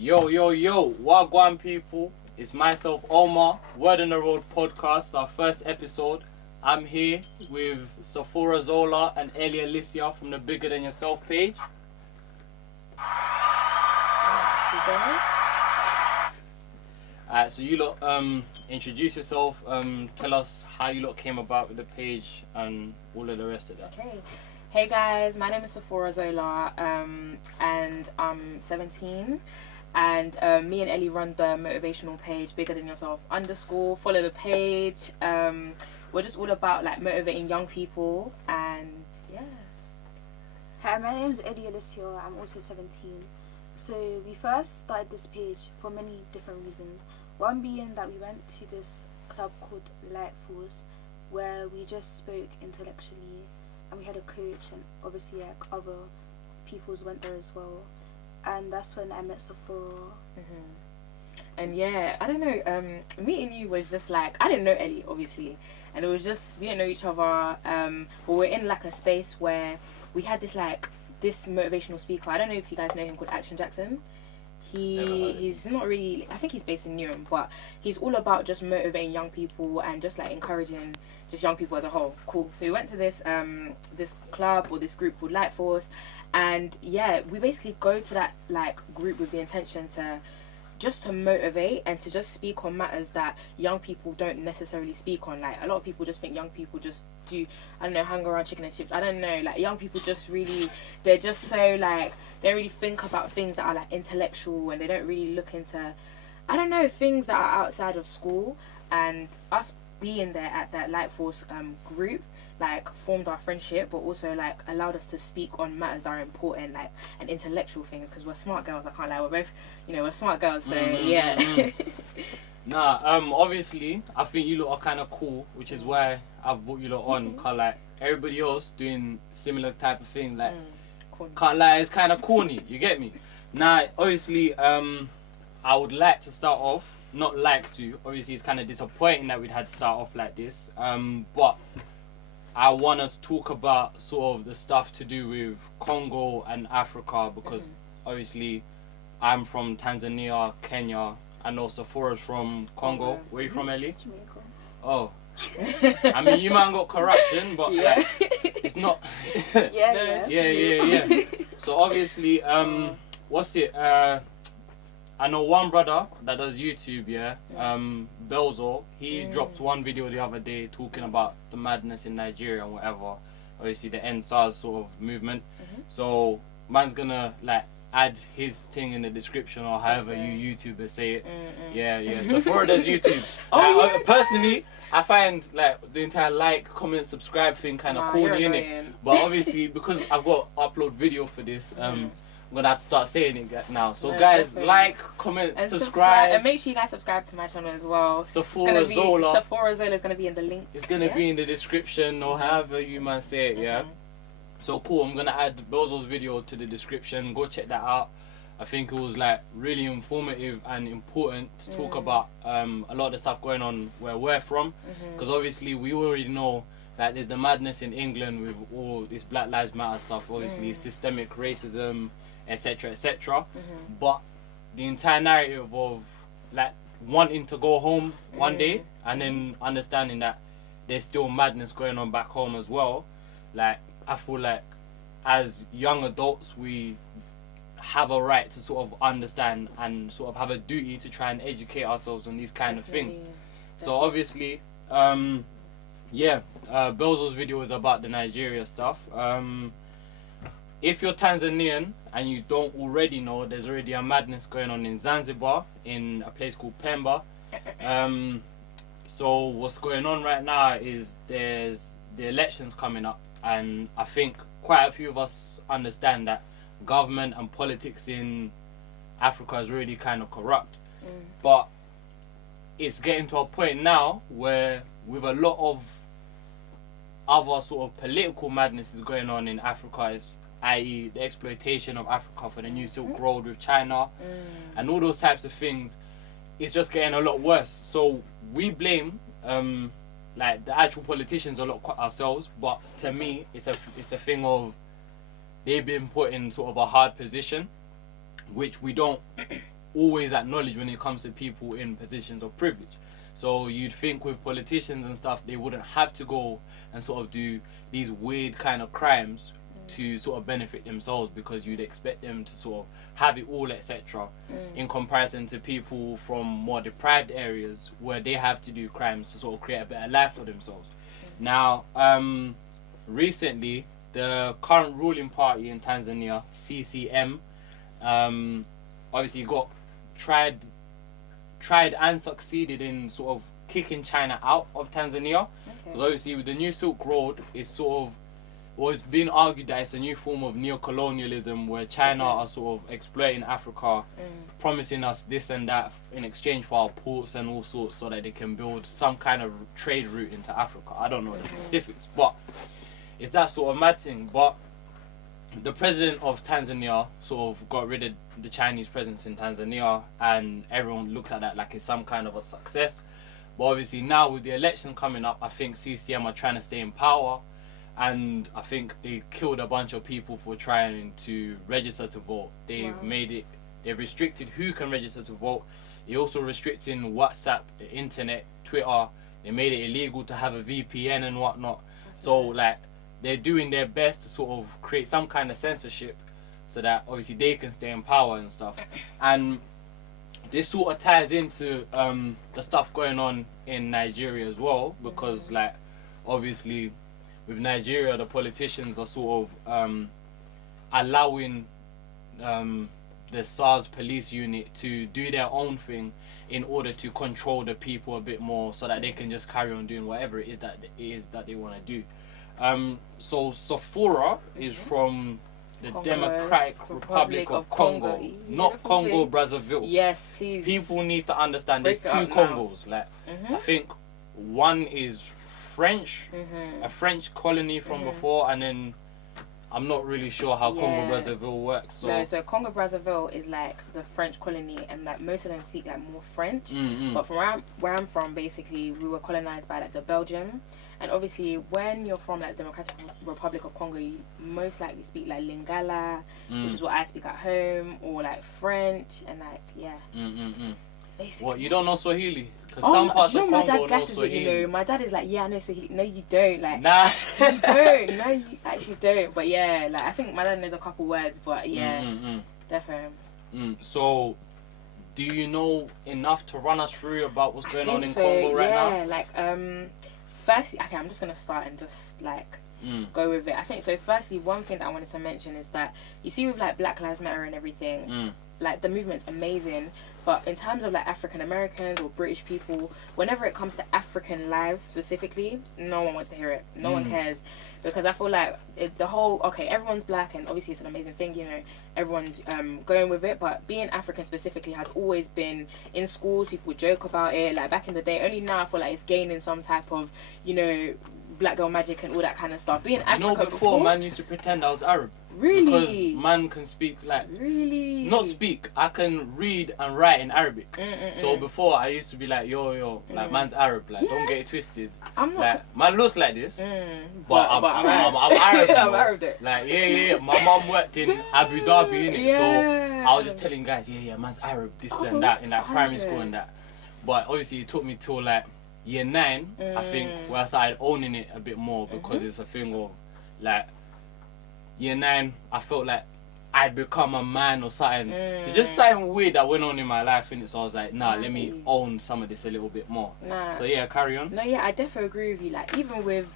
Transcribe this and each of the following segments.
Yo, Wagwan people. It's myself, Omar, Word on the Road podcast, our first episode. I'm here with Sephora Zola and Ellie Alysia from the Bigger Than Yourself page. Alright, so you lot introduce yourself, tell us how you lot came about with the page and all of the rest of that. Okay. Hey guys, my name is Sephora Zola and I'm 17 and me and Ellie run the motivational page Bigger Than Yourself _ follow the page. We're just all about like motivating young people and yeah. Hi, my name is Ellie Alysia. I'm also 17. So we first started this page for many different reasons. One being that we went to this club called Light Force where we just spoke intellectually and we had a coach and obviously like other peoples went there as well. And that's when I met Sephora. And yeah, I don't know, meeting you was just like, I didn't know Ellie obviously, and it was just, we didn't know each other, but we're in like a space where we had this motivational speaker. I don't know if you guys know him, called Action Jackson. He's not really, I think he's based in Newham, but he's all about just motivating young people and just like encouraging just young people as a whole. Cool. So we went to this this club or this group called Light Force, and yeah, we basically go to that like group with the intention to motivate and to just speak on matters that young people don't necessarily speak on. Like a lot of people just think young people just do, I don't know, hang around chicken and chips. I don't know, like young people just really, they're just so like, they don't really think about things that are like intellectual, and they don't really look into, I don't know, things that are outside of school. And us being there at that Light Force group like formed our friendship, but also like allowed us to speak on matters that are important, like and intellectual things, because we're smart girls. I can't lie, we're both, we're smart girls, so yeah. Nah, obviously I think you lot are kind of cool, which is why I've brought you lot on, cause like everybody else doing similar type of thing, like can't lie, it's kind of corny, you get me? Now obviously I would like to start off, not like to, obviously it's kind of disappointing that we'd had to start off like this, but I want to talk about sort of the stuff to do with Congo and Africa, because obviously I'm from Tanzania, Kenya, and also Sephora's from Congo. Where are you from, Ellie? Jamaica. Oh. I mean, you man got corruption, but like, it's not... Yeah. So obviously, what's it? I know one brother that does YouTube, Belzo. He dropped one video the other day talking about the madness in Nigeria and whatever. Obviously the NSARS sort of movement. So man's gonna like add his thing in the description or however you YouTubers say it. Yeah. Sephora does YouTube. Personally, I find like the entire like, comment, subscribe thing kind of corny, innit? But obviously because I've got to upload video for this, I'm gonna have to start saying it now. So guys, definitely. Like, comment, and subscribe. And make sure you guys subscribe to my channel as well. Sephora Zola. Sephora Zola is gonna be in the link. It's gonna be in the description or however you man say it, yeah? So cool, I'm gonna add Bozo's video to the description. Go check that out. I think it was like really informative and important to talk about a lot of the stuff going on where we're from. Because obviously we already know that there's the madness in England with all this Black Lives Matter stuff, obviously systemic racism, etc. But the entire narrative of like wanting to go home one day and then understanding that there's still madness going on back home as well, like I feel like as young adults we have a right to sort of understand and sort of have a duty to try and educate ourselves on these kind of things. So obviously Belzo's video is about the Nigeria stuff. If you're Tanzanian and you don't already know, there's already a madness going on in Zanzibar, in a place called Pemba. So what's going on right now is there's the elections coming up, and I think quite a few of us understand that government and politics in Africa is really kind of corrupt. But it's getting to a point now where with a lot of other sort of political madness is going on in Africa, i.e. the exploitation of Africa for the new Silk Road with China and all those types of things, it's just getting a lot worse. So we blame like the actual politicians a lot ourselves, but to me it's a thing of they've been put in sort of a hard position, which we don't always acknowledged when it comes to people in positions of privilege. So you'd think with politicians and stuff, they wouldn't have to go and sort of do these weird kind of crimes to sort of benefit themselves, because you'd expect them to sort of have it all, etc. In comparison to people from more deprived areas where they have to do crimes to sort of create a better life for themselves. Now, recently, the current ruling party in Tanzania, CCM, obviously got tried and succeeded in sort of kicking China out of Tanzania. Because obviously with the new Silk Road, it's sort of, well, it's been argued that it's a new form of neocolonialism where China are sort of exploiting Africa, promising us this and that in exchange for our ports and all sorts, so that they can build some kind of trade route into Africa. I don't know the specifics, but it's that sort of mad thing. But the president of Tanzania sort of got rid of the Chinese presence in Tanzania, and everyone looks at that like it's some kind of a success. But obviously now with the election coming up, I think CCM are trying to stay in power, and I think they killed a bunch of people for trying to register to vote. They've they've restricted who can register to vote. They're also restricting WhatsApp, the internet, Twitter. They made it illegal to have a VPN and whatnot. So like, they're doing their best to sort of create some kind of censorship so that obviously they can stay in power and stuff. And this sort of ties into the stuff going on in Nigeria as well, because like, obviously with Nigeria, the politicians are sort of allowing the SARS police unit to do their own thing in order to control the people a bit more, so that they can just carry on doing whatever it is that they want to do. So Sephora is from the Democratic Republic of Congo, not Congo Brazzaville. Yes, please. People need to understand there's two Congos. Like, I think one is French, a French colony from before, and then I'm not really sure how Congo Brazzaville works. So. No, so Congo Brazzaville is like the French colony, and like most of them speak like more French. But from where I'm from, basically, we were colonized by like the Belgium. And obviously, when you're from like Democratic Republic of Congo, you most likely speak like Lingala, which is what I speak at home, or like French, and like basically. What, you don't know Swahili? Because some parts of Congo know Swahili. You know, my dad is like, yeah, I know Swahili. No, you don't. Like, nah, you don't. No, you actually don't. But yeah, like I think my dad knows a couple words. But yeah, definitely. So, do you know enough to run us through about what's going on in Congo right now? Yeah, like firstly, okay, I'm just gonna start and just like go with it. I think so. Firstly, one thing that I wanted to mention is that you see with like Black Lives Matter and everything, like the movement's amazing, but in terms of like African Americans or British people, whenever it comes to African lives specifically, no one wants to hear it. No one cares, because I feel like the whole, okay, everyone's black and obviously it's an amazing thing, you know, everyone's going with it, but being African specifically has always been in schools. People joke about it like back in the day. Only now I feel like it's gaining some type of, you know, black girl magic and all that kind of stuff. Being African, before man used to pretend I was Arab. Really? Because man can speak like... Really? Not speak. I can read and write in Arabic. So before I used to be like, yo, like man's Arab. Like, don't get it twisted. I'm not... Like, man looks like this. But I'm Arab. I'm Arab there. Like, yeah. My mum worked in Abu Dhabi, innit? So I was just telling guys, yeah, man's Arab, this and that, in like primary school and that. But obviously it took me till like year 9, I think, where I started owning it a bit more, because it's a thing of like, year 9, I felt like I'd become a man or something. It's just something weird that went on in my life, innit? So I was like, nah, let me own some of this a little bit more. So yeah, carry on. No, yeah, I definitely agree with you. Like, even with,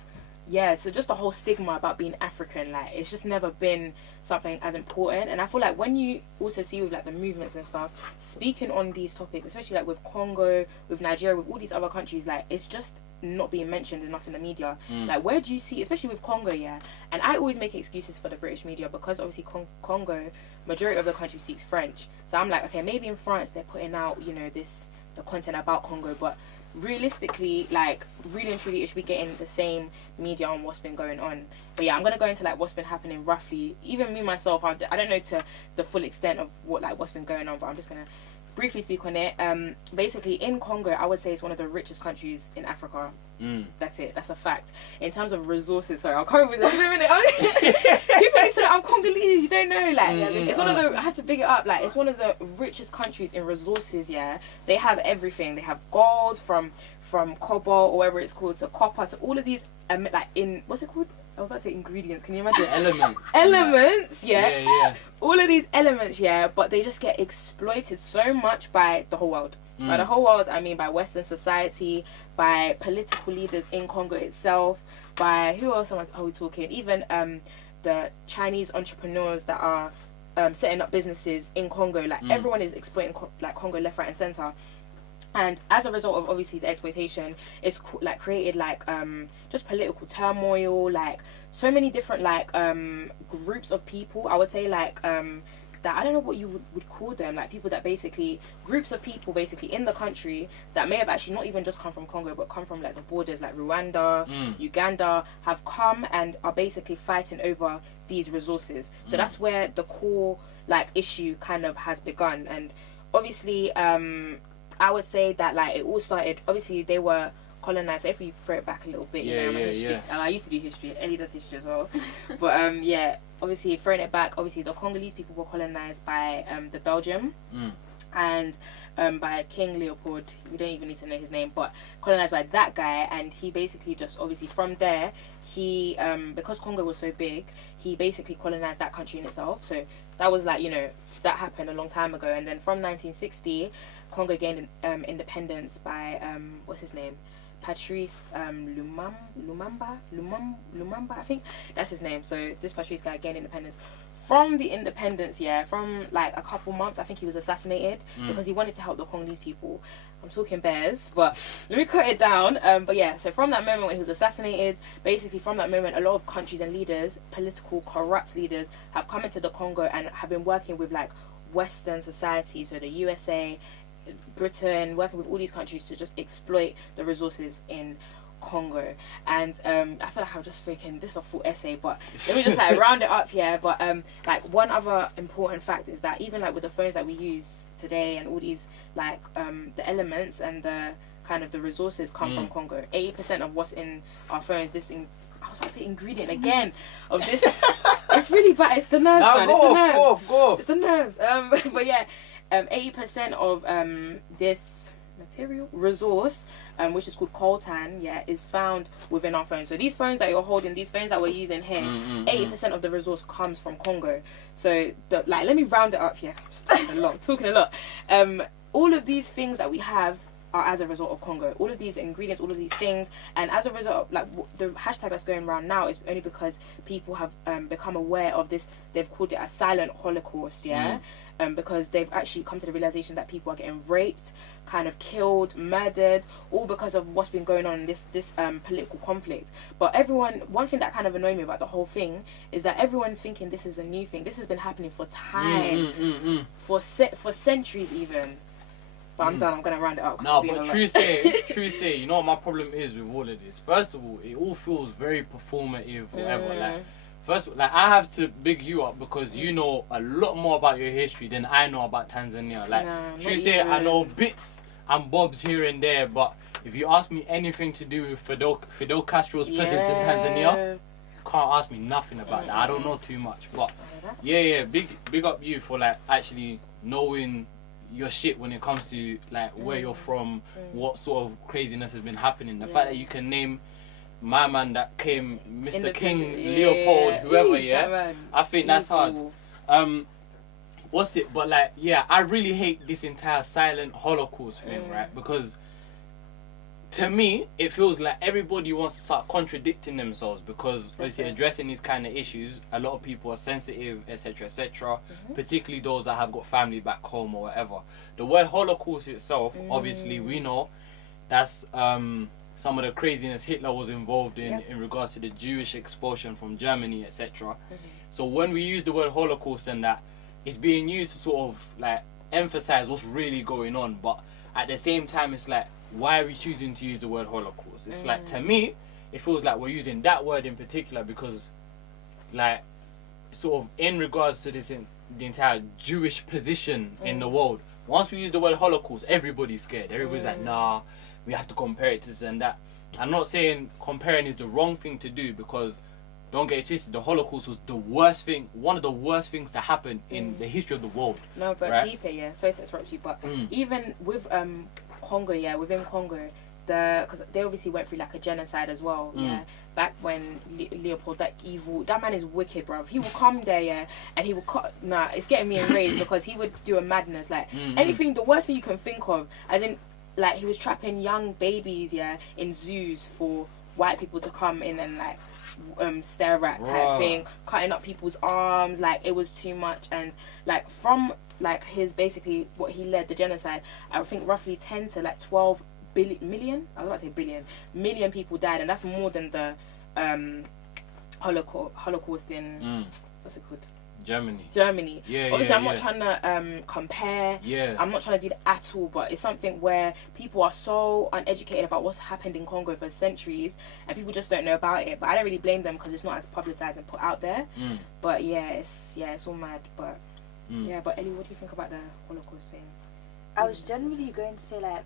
so just the whole stigma about being African, like, it's just never been something as important. And I feel like when you also see with like the movements and stuff, speaking on these topics, especially like with Congo, with Nigeria, with all these other countries, like, it's just not being mentioned enough in the media. Like, where do you see, especially with Congo, and I always make excuses for the British media, because obviously Congo, majority of the country speaks French, so I'm like, okay, maybe in France they're putting out, you know, the content about Congo, but realistically, like, really and truly, it should be getting the same media on what's been going on. But yeah, I'm gonna go into like what's been happening roughly. Even me myself, I don't know to the full extent of what's been going on, but I'm just gonna briefly speak on it. Basically, in Congo, I would say it's one of the richest countries in Africa. That's it. That's a fact. In terms of resources, sorry, I'll come with this in a minute. People need to know I'm Congolese. don't know, like, it's one of the, I have to big it up, like, it's one of the richest countries in resources, yeah. They have everything. They have gold from cobalt, or whatever it's called, to copper, to all of these, like, what's it called? I was about to say ingredients, can you imagine? Elements, yeah. All of these elements, yeah, but they just get exploited so much by the whole world. By the whole world, I mean by Western society, by political leaders in Congo itself, by, who else are we talking? Even the Chinese entrepreneurs that are setting up businesses in Congo. Like, everyone is exploiting like Congo left, right and centre. And as a result of, obviously, the exploitation, it's like created like just political turmoil, like so many different like groups of people, I would say, like that, I don't know what you would call them, like people that basically, groups of people basically in the country that may have actually not even just come from Congo, but come from like the borders, like Rwanda, Uganda, have come and are basically fighting over these resources. So that's where the core like issue kind of has begun. And obviously I would say that like it all started, obviously they were colonized. So if we throw it back a little bit, you know, I'm a history. I used to do history. Ellie does history as well. But yeah, obviously throwing it back, obviously the Congolese people were colonized by the Belgium and by King Leopold. We don't even need to know his name, but colonized by that guy. And he basically just, obviously from there, he because Congo was so big, he basically colonized that country in itself. So that was like, you know, that happened a long time ago. And then from 1960, Congo gained independence by what's his name, Patrice Lumumba, I think that's his name. So this Patrice guy gained independence. From the independence, yeah, from like a couple months, I think he was assassinated because he wanted to help the Congolese people. I'm talking bears, but let me cut it down. But yeah, so from that moment when he was assassinated, basically from that moment, a lot of countries and leaders, political corrupt leaders, have come into the Congo and have been working with like Western society, so the USA, Britain, working with all these countries to just exploit the resources in Congo. And I feel like I'm just freaking, this is a full essay, but let me just like round it up here. But like one other important fact is that even like with the phones that we use today and all these like the elements and the kind of the resources come from Congo. 80% of what's in our phones, I was about to say ingredient again of this. It's really bad. It's the nerves, man. It's the nerves. Go. It's the nerves. But yeah, 80% of this material resource, which is called coltan, yeah, is found within our phones. So these phones that you're holding, these phones that we're using here, 80% of the resource comes from Congo. So like, let me round it up here. I'm talking a lot. All of these things that we have are as a result of Congo. All of these ingredients, all of these things, and as a result of like the hashtag that's going around now is only because people have become aware of this. They've called it a silent Holocaust, yeah. Because they've actually come to the realization that people are getting raped, kind of killed, murdered, all because of what's been going on in this political conflict. But one thing that kind of annoyed me about the whole thing is that everyone's thinking this is a new thing. This has been happening for time, for centuries even. But I'm done. I'm gonna round it up. No, but true say, you know what my problem is with all of this? First of all, it all feels very performative, whatever. Like, first, like I have to big you up because you know a lot more about your history than I know about Tanzania. Like, true say, I know bits and bobs here and there, but if you ask me anything to do with Fidel Castro's presence in Tanzania, can't ask me nothing about that. I don't know too much, but yeah, big up you for like actually knowing your shit when it comes to like where you're from, what sort of craziness has been happening. The fact that you can name my man that came, Mr. King, Leopold, whoever, I think that's hard. What's it? But like, yeah, I really hate this entire silent Holocaust thing, right? Because to me, it feels like everybody wants to start contradicting themselves because obviously addressing these kind of issues, a lot of people are sensitive, etc., particularly those that have got family back home or whatever. The word Holocaust itself, obviously, we know that's some of the craziness Hitler was involved in regards to the Jewish expulsion from Germany, etc. So when we use the word Holocaust and that, it's being used to sort of like emphasize what's really going on, but at the same time, it's like, why are we choosing to use the word Holocaust? It's like, to me, it feels like we're using that word in particular because, like, sort of in regards to this, the entire Jewish position in the world, once we use the word Holocaust, everybody's scared. Everybody's like, nah, we have to compare it to this and that. I'm not saying comparing is the wrong thing to do because don't get it twisted, the Holocaust was the worst thing, one of the worst things to happen in the history of the world. No, but right? deeper, yeah. Sorry to interrupt you, but even with Congo, yeah, within Congo, because they obviously went through like a genocide as well, yeah. Back when Leopold, that evil, that man is wicked, bruv. He will come there, yeah, and he will cut. Nah, it's getting me enraged because he would do a madness, like anything, the worst thing you can think of, as in, like he was trapping young babies, yeah, in zoos for white people to come in and like stare at type thing, cutting up people's arms, like it was too much. And like from like his basically what he led, the genocide, I think roughly 10 to like 12 million, I was about to say billion, million people died, and that's more than the Holocaust in what's it called? Germany. Yeah, obviously, I'm not trying to compare. Yeah. I'm not trying to do that at all. But it's something where people are so uneducated about what's happened in Congo for centuries, and people just don't know about it. But I don't really blame them because it's not as publicized and put out there. But yeah, it's all mad. But yeah, but Ellie, what do you think about the Holocaust thing? I was generally going to say like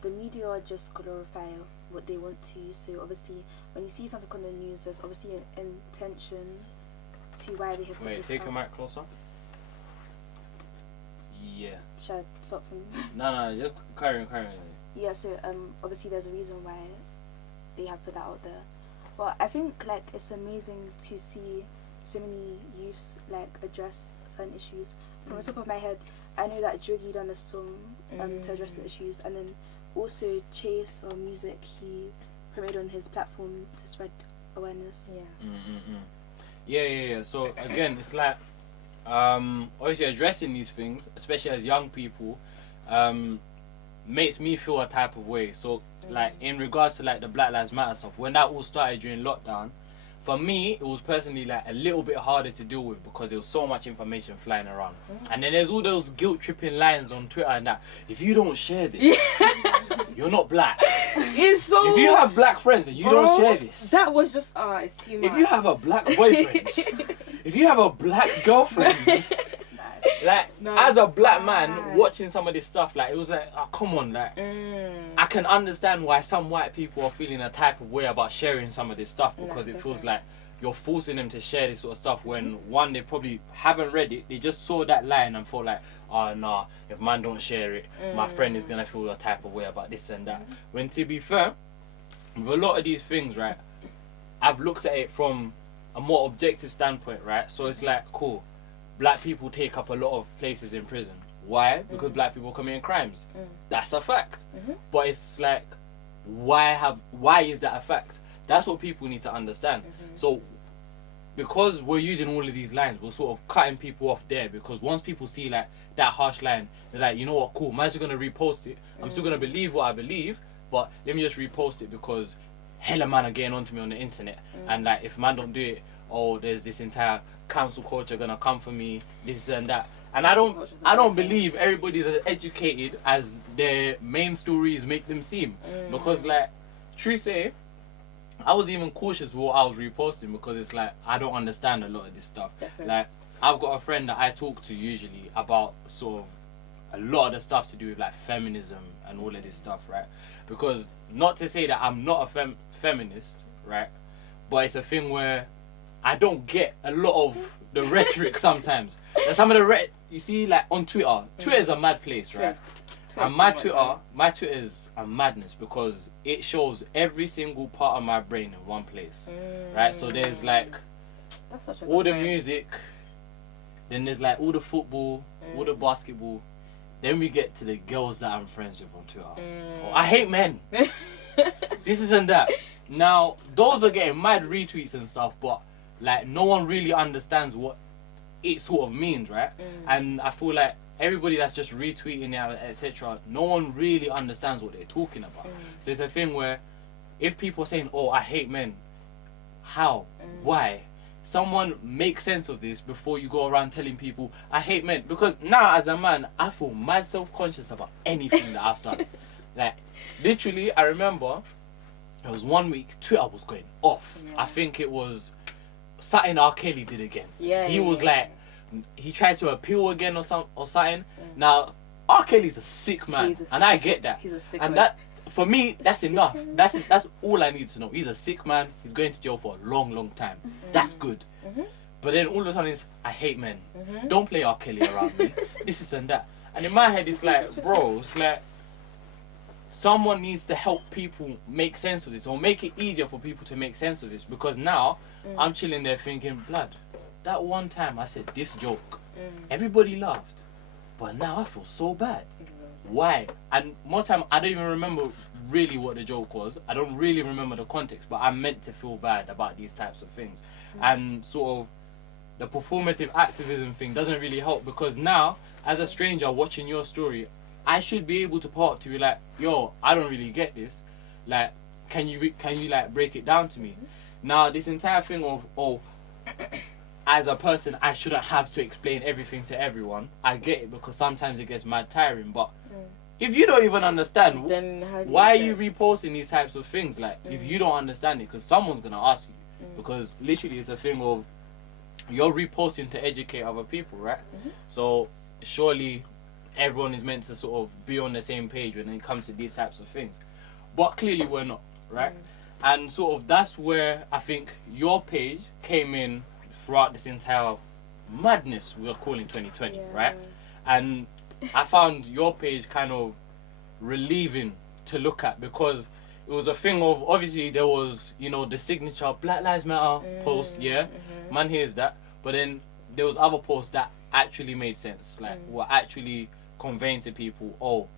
the media just glorify what they want to. So obviously, when you see something on the news, there's obviously an intention to why they have put this take out. your mic closer. Yeah. Should I stop from? No, just carry on. Yeah, so obviously there's a reason why they have put that out there. But I think like it's amazing to see so many youths like address certain issues. From the top of my head, I know that Jogi done a song to address the issues, and then also Chase or music he promoted on his platform to spread awareness. Yeah. So again, it's like obviously addressing these things, especially as young people, makes me feel a type of way. So like in regards to like the Black Lives Matter stuff, when that all started during lockdown, for me it was personally like a little bit harder to deal with because there was so much information flying around. And then there's all those guilt tripping lines on Twitter and that if you don't share this, you're not black. It's so. If you have black friends and you don't share this, that was just it's too much. if you have a black boyfriend, if you have a black girlfriend, like as a black man watching some of this stuff, like it was like, oh come on, like I can understand why some white people are feeling a type of way about sharing some of this stuff because it feels like you're forcing them to share this sort of stuff when one, they probably haven't read it, they just saw that line and thought like, oh nah, if man don't share it, my friend is gonna feel a type of way about this and that. When to be fair, with a lot of these things, right, I've looked at it from a more objective standpoint, right? So it's like, cool, black people take up a lot of places in prison. Why? Because black people committing crimes. That's a fact. But it's like, why is that a fact? That's what people need to understand. So because we're using all of these lines, we're sort of cutting people off there, because once people see like that harsh line, they're like, you know what, cool, man's gonna repost it. I'm still gonna believe what I believe, but let me just repost it because hella man are getting onto me on the internet. And like if man don't do it, oh, there's this entire cancel culture gonna come for me, this and that. And I don't believe everybody's as educated as their main stories make them seem. Because like, true say, I was even cautious with what I was reposting because it's like, I don't understand a lot of this stuff. Like, I've got a friend that I talk to usually about sort of a lot of the stuff to do with like feminism and all of this stuff, right? Because not to say that I'm not a feminist, right? But it's a thing where I don't get a lot of the rhetoric sometimes. And some of the you see like on Twitter, Twitter is a mad place, right? And my Twitter is a madness because it shows every single part of my brain in one place, right? So there's like all the music, then there's like all the football, all the basketball, then we get to the girls that I'm friends with on Twitter. Oh, I hate men. This isn't that. Now those are getting mad retweets and stuff, but like no one really understands what it sort of means, right? And I feel like everybody that's just retweeting it, etc., no one really understands what they're talking about. So it's a thing where if people are saying, oh, I hate men, how? Why? Someone make sense of this before you go around telling people I hate men. Because now as a man, I feel mad self-conscious about anything that I've done. Like literally, I remember it was 1 week, Twitter was going off. I think it was something R. Kelly did again. He was like, he tried to appeal again or something. Now R. Kelly's a sick man, and I get that. He's a sick and man. for me, that's enough. That's all I need to know. He's a sick man. He's going to jail for a long time. That's good. But then all of a sudden it's, I hate men. Don't play R. Kelly around me. This is and that. And in my head it's like, bro, it's like someone needs to help people make sense of this, or make it easier for people to make sense of this. Because now I'm chilling there thinking, blood, that one time I said this joke, everybody laughed. But now I feel so bad. Why? And more time, I don't even remember really what the joke was. I don't really remember the context, but I'm meant to feel bad about these types of things. And sort of the performative activism thing doesn't really help, because now, as a stranger watching your story, I should be able to pop up to you like, yo, I don't really get this. Like, can you like break it down to me? Now, this entire thing of, oh, as a person, I shouldn't have to explain everything to everyone. I get it, because sometimes it gets mad tiring. But if you don't even understand, then why are you reposting these types of things? Like, if you don't understand it, because someone's going to ask you. Because literally it's a thing of, you're reposting to educate other people, right? So surely everyone is meant to sort of be on the same page when it comes to these types of things. But clearly we're not, right? And sort of that's where I think your page came in throughout this entire madness we're calling 2020, right? And I found your page kind of relieving to look at, because it was a thing of, obviously there was, you know, the signature Black Lives Matter post, man hears that, but then there was other posts that actually made sense, like were actually conveying to people, oh,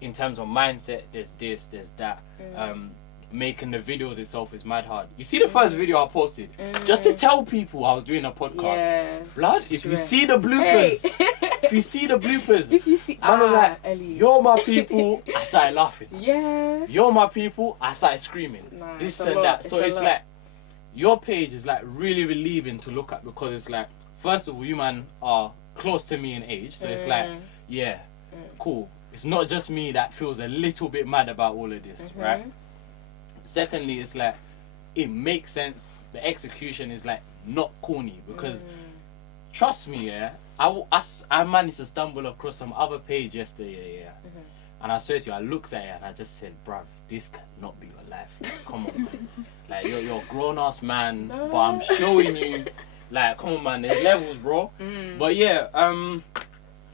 in terms of mindset, there's this, there's that. Making the videos itself is mad hard. You see the first video I posted, just to tell people I was doing a podcast. Blood, if you see the bloopers, if you see the bloopers, if you see, man was like, Ellie, you're my people, I started laughing. You're my people, I started screaming. This and that. So it's like, your page is like really relieving to look at, because it's like, first of all, you man are close to me in age, so it's like, yeah, cool. It's not just me that feels a little bit mad about all of this, right? Secondly, it's like, it makes sense. The execution is like not corny, because trust me, I managed to stumble across some other page yesterday, and I swear to you, I looked at it and I just said, bruv, this cannot be your life. Like, come on, man. Like, you're a grown ass man, but I'm showing you, like, come on, man, there's levels, bro. But yeah,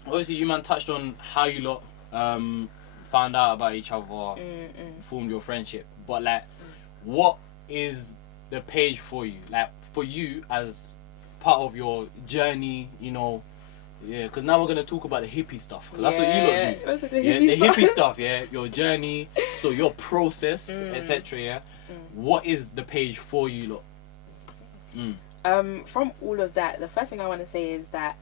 obviously you man touched on how you lot found out about each other, formed your friendship. But like, what is the page for you? Like, for you as part of your journey, you know, because now we're going to talk about the hippie stuff. Because that's what you lot do. The hippie stuff, your journey, so your process, etc. What is the page for you lot? From all of that, the first thing I want to say is that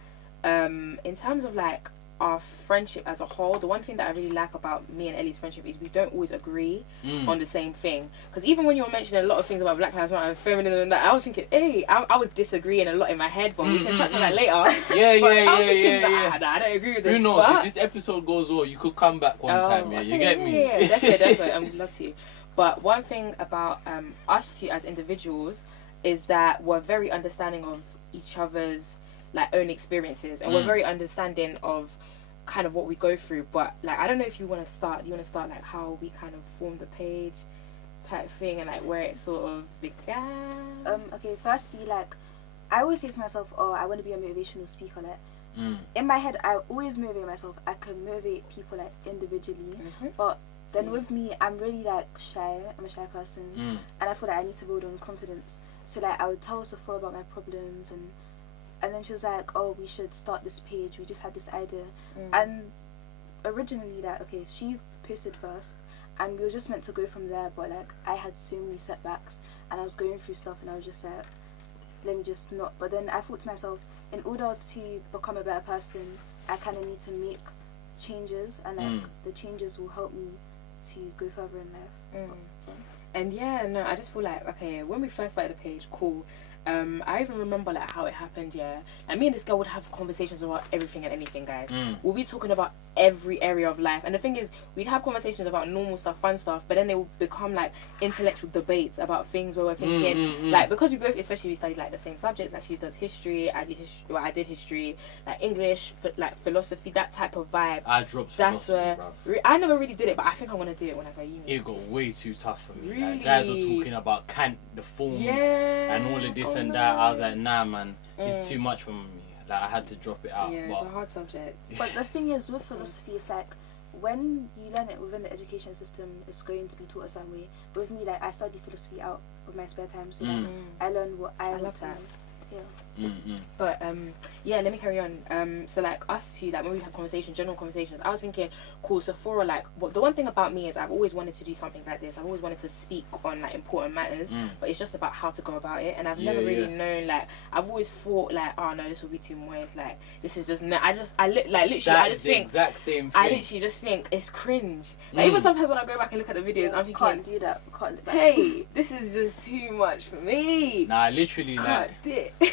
in terms of like our friendship as a whole, the one thing that I really like about me and Ellie's friendship is we don't always agree on the same thing. Because even when you were mentioning a lot of things about Black Lives Matter and feminism and that, I was thinking, hey, I was disagreeing a lot in my head, but we can touch on that later. I don't agree with it. Who knows, if this episode goes well, you could come back one time, you get me? Yeah, definitely, I would love to. But one thing about us two as individuals is that we're very understanding of each other's like own experiences, and we're very understanding of kind of what we go through. But like, I don't know if you want to start like how we kind of formed the page type thing, and like where it sort of began. Okay, firstly, like, I always say to myself, oh, I want to be a motivational speaker. Like, in my head, I always motivate myself. I can motivate people like individually, but then with me, I'm really like shy. I'm a shy person, and I feel like I need to build on confidence. So like, I would tell Sephora about my problems, and then she was like, oh, we should start this page. We just had this idea. And originally, like, okay, she posted first, and we were just meant to go from there, but like, I had so many setbacks, and I was going through stuff, and I was just like, let me just not. But then I thought to myself, in order to become a better person, I kind of need to make changes, and like, the changes will help me to go further in life. And yeah, no, I just feel like, okay, when we first started the page, cool, I even remember like how it happened. Yeah, like me and this girl would have conversations about everything and anything, guys. We'll be talking about every area of life, and the thing is, we'd have conversations about normal stuff, fun stuff, but then they will become like intellectual debates about things where we're thinking like, because we both, especially we studied like the same subjects. Like she does history, I did history, like English, like philosophy, that type of vibe. I dropped That's philosophy, where I never really did it, but I think I'm gonna do it when I go uni. It got way too tough for me. Really? Like, guys were talking about Kant, the forms, and all of this and that. I was like, nah, man, it's too much for me. Like, I had to drop it out. Yeah, but it's a hard subject. But the thing is, with philosophy, it's like, when you learn it within the education system, it's going to be taught a certain way. But with me, like, I study philosophy out of my spare time, so like, I learn what I want love to that. learn. Yeah. But yeah, let me carry on. So like us two, like when we have conversations, general conversations, I was thinking, cool, Sephora, like, what the one thing about me is I've always wanted to do something like this. I've always wanted to speak on like important matters, but it's just about how to go about it. And I've never really known, like, I've always thought like, oh no, this will be too moist. Like, this is just I literally I just think exact same thing. I literally just think it's cringe. Like even sometimes when I go back and look at the videos, I'm thinking, Can't do that. Can't look back. hey, this is just too much for me. Nah, literally, like,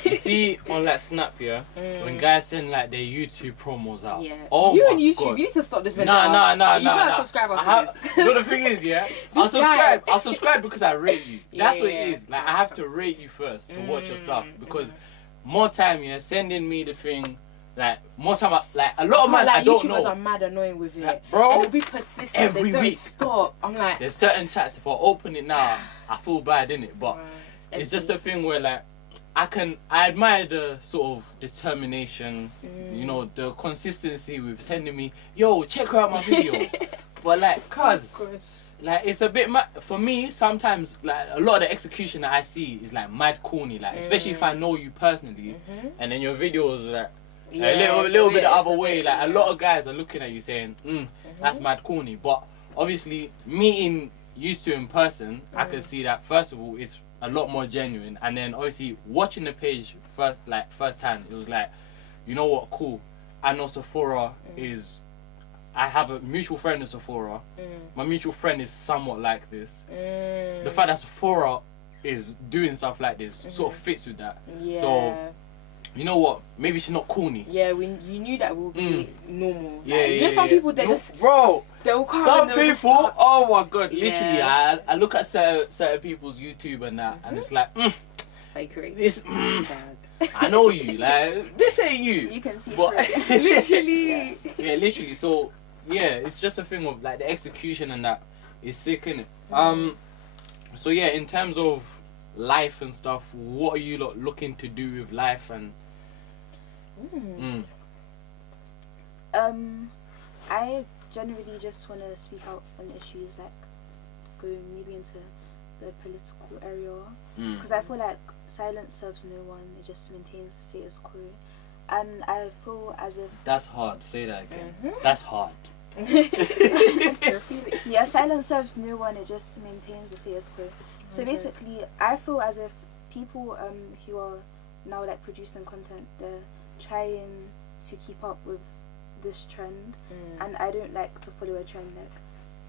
you see on like Snap, when guys send like their YouTube promos out. Yeah. Oh you my and YouTube, God. you need to stop this video. Nah. You gotta subscribe after this. But the thing is, I'll subscribe. I'll subscribe because I rate you. That's what it is. Like, I have to rate you first to watch your stuff, because more time, sending me the thing. Like, more time, like, a lot of man, like, I don't YouTubers know. are mad annoying with it. Like, bro, and they'll be persistent. every they don't week. stop. I'm like, there's certain chats, if I open it now, I feel bad, innit? But it's just a thing where, like, I admire the sort of determination, you know, the consistency with sending me, yo, check out my video. But like, like, it's a bit for me, sometimes, like, a lot of the execution that I see is like mad corny, like, especially if I know you personally, and then your videos like a little bit the other way. Like, a lot of guys are looking at you saying, that's mad corny. But obviously, meeting used to in person, I can see that first of all, it's a lot more genuine, and then obviously watching the page first hand, it was like, you know what, cool. I know Sephora is. I have a mutual friend in Sephora. My mutual friend is somewhat like this. The fact that Sephora is doing stuff like this sort of fits with that. Yeah. So, you know what? Maybe she's not corny. Yeah, you knew that will be normal. Like, Yeah, you know, some people they just bro. they'll come. Some and they'll just people, start. oh my God, Yeah. literally, I look at certain people's YouTube and that, and it's like, fakery. this, Bad. I know you, like, this ain't you. You can see But through it. Literally. yeah, literally. So yeah, it's just a thing of like the execution and that is sick, innit? So yeah, in terms of life and stuff, what are you lot looking to do with life and? I generally just want to speak out on issues, like going maybe into the political area, because I feel like silence serves no one. It just maintains the status quo, and I feel as if That's hard. Say that again. That's hard. yeah, silence serves no one. It just maintains the status quo. So Okay. basically, I feel as if people who are now like producing content, they're trying to keep up with this trend, and I don't like to follow a trend. Like,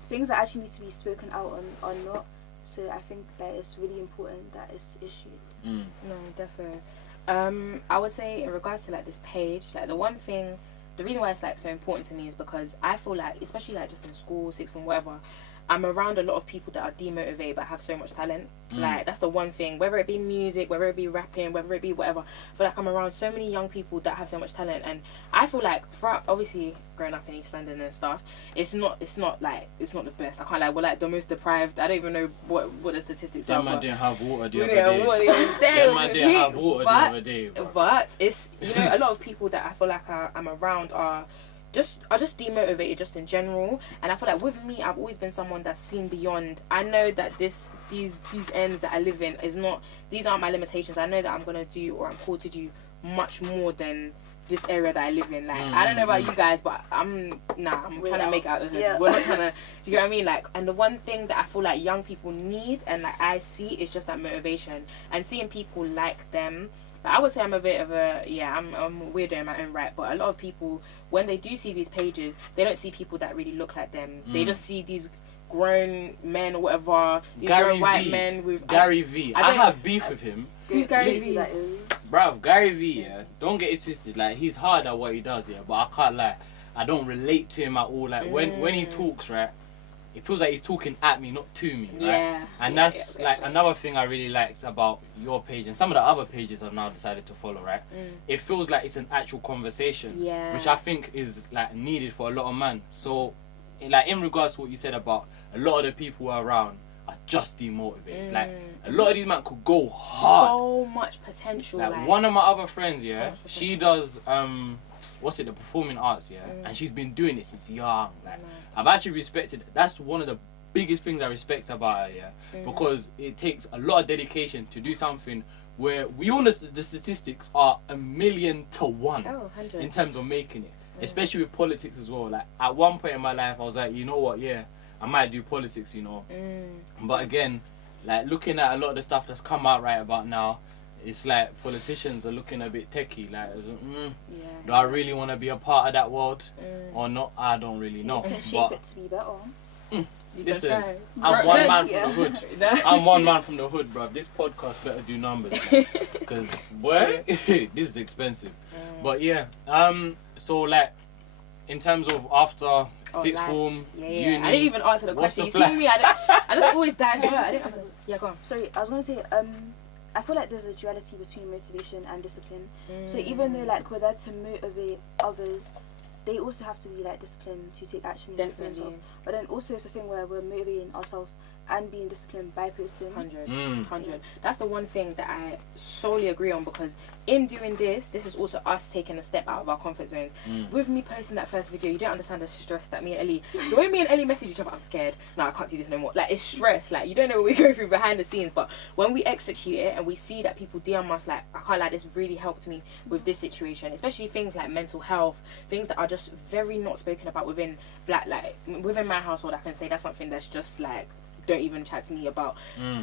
things that actually need to be spoken out on are not. So I think that it's really important that it's issued. No, definitely. I would say in regards to like this page, like the reason why it's like so important to me is because I feel like, especially like just in school, sixth form, whatever, I'm around a lot of people that are demotivated but have so much talent. Like, that's the one thing, whether it be music, whether it be rapping, whether it be whatever. I feel like I'm around so many young people that have so much talent, and I feel like, for obviously growing up in East London and stuff, it's not the best. I can't lie, we're like the most deprived. I don't even know what the statistics are. That man didn't have water the We other didn't day. have water the other day. That man didn't have water the other day. Bro. But it's, you know, a lot of people that I feel like I'm around are just demotivated just in general, and I feel like with me, I've always been someone that's seen beyond. I know that these ends that I live in these aren't my limitations. I know that I'm gonna do, or I'm called to do, much more than this area that I live in. Like, I don't know about you guys, but I'm trying to make it out of the hood. Yeah. We're not trying to, do you know what I mean? Like, and the one thing that I feel like young people need, and like I see, is just that motivation, and seeing people like them. I would say I'm a bit of I'm a weirdo in my own right, but a lot of people, when they do see these pages, they don't see people that really look like them. They just see these grown men or whatever. These Gary grown white V. men with Gary V. I have beef with him. Who's Gary V? That is. Bruv, Gary V, yeah, don't get it twisted. Like, he's hard at what he does, yeah, but I can't lie. I don't relate to him at all. Like, when he talks, right, it feels like he's talking at me, not to me, right? Yeah. And that's, like, another thing I really liked about your page and some of the other pages I've now decided to follow, right? It feels like it's an actual conversation, which I think is, like, needed for a lot of men. So, like, in regards to what you said about a lot of the people who are around are just demotivated. Like, a lot of these men could go hard. So much potential. Like, one of my other friends, yeah, she does, the performing arts, yeah, and she's been doing it since young. Like, I've actually respected, that's one of the biggest things I respect about her, yeah, because it takes a lot of dedication to do something where we all know the statistics are 1,000,000 to 1 in terms of making it, especially with politics as well. Like, at one point in my life, I was like, you know what, yeah, I might do politics, you know. But again, like, looking at a lot of the stuff that's come out right about now, it's like politicians are looking a bit techie. Like, do I really want to be a part of that world or not? I don't really know. You can shape it to be better. Listen, I'm one man from the hood. I'm one man from the hood, bruv. This podcast better do numbers, because boy, this is expensive. But yeah, so like, in terms of after sixth form, uni, I didn't even answer the question. You see me? I just always dive first. Yeah, go on. Sorry, I was gonna say, I feel like there's a duality between motivation and discipline. So even though, like, we're there to motivate others, they also have to be, like, disciplined to take action for themselves. But then also it's a thing where we're motivating ourselves and being disciplined by posting. 100. That's the one thing that I solely agree on, because in doing this is also us taking a step out of our comfort zones. With me posting that first video, you don't understand the stress that me and Ellie, the way me and Ellie message each other, I'm scared, no, I can't do this no more. Like, it's stress. Like, you don't know what we go through behind the scenes, but when we execute it and we see that people DM us, like, I can't lie, this really helped me with this situation, especially things like mental health, things that are just very not spoken about within within my household. I can say that's something that's just like, don't even chat to me about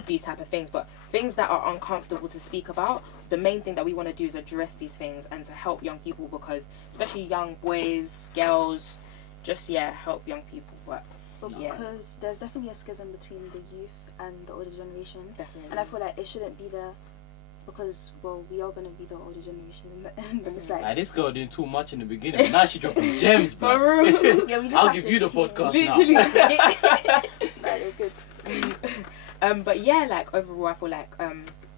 these type of things, but things that are uncomfortable to speak about, the main thing that we want to do is address these things and to help young people, because especially young boys, girls, just help young people. But because there's definitely a schism between the youth and the older generation, definitely, and I feel like it shouldn't be there, because, well, we are going to be the older generation in the end, and it's like, this girl doing too much in the beginning, now she dropping gems, bro. Yeah, we just I'll give you the podcast literally now. Like, good. But yeah, like, overall I feel like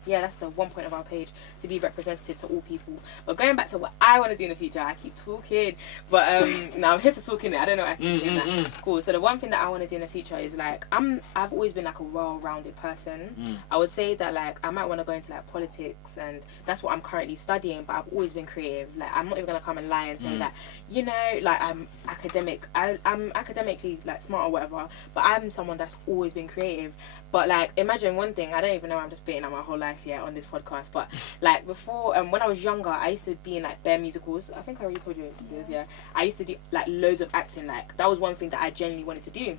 that's the one point of our page, to be representative to all people. But going back to what I want to do in the future, I keep talking, but now I'm here to talk in it. I don't know what I keep saying that. Cool. So the one thing that I want to do in the future is, like, I've always been like a well-rounded person. I would say that, like, I might want to go into, like, politics, and that's what I'm currently studying, but I've always been creative. Like, I'm not even gonna come and lie and say that, you know, like, I'm academically, like, smart or whatever, but I'm someone that's always been creative. But, like, imagine one thing, I don't even know, I'm just beating out my whole life on this podcast, but, like, before, when I was younger, I used to be in, like, bare musicals. I think I already told you this. I used to do, like, loads of acting. Like, that was one thing that I genuinely wanted to do.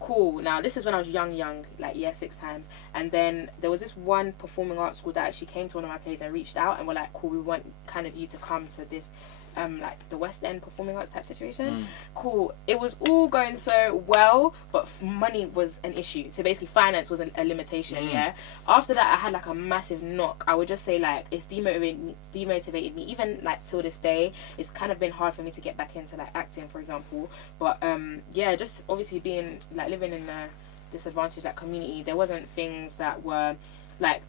Cool. Now, this is when I was young, like, year 6 times, and then there was this one performing arts school that actually came to one of my plays and reached out and were like, cool, we want kind of you to come to this like the West End performing arts type situation. Cool. It was all going so well, but money was an issue. So basically finance was a limitation. After that, I had like a massive knock. I would just say, like, it's demotivated me even, like, till this day. It's kind of been hard for me to get back into, like, acting, for example. But just obviously being, like, living in a disadvantaged, like, community, there wasn't things that were like,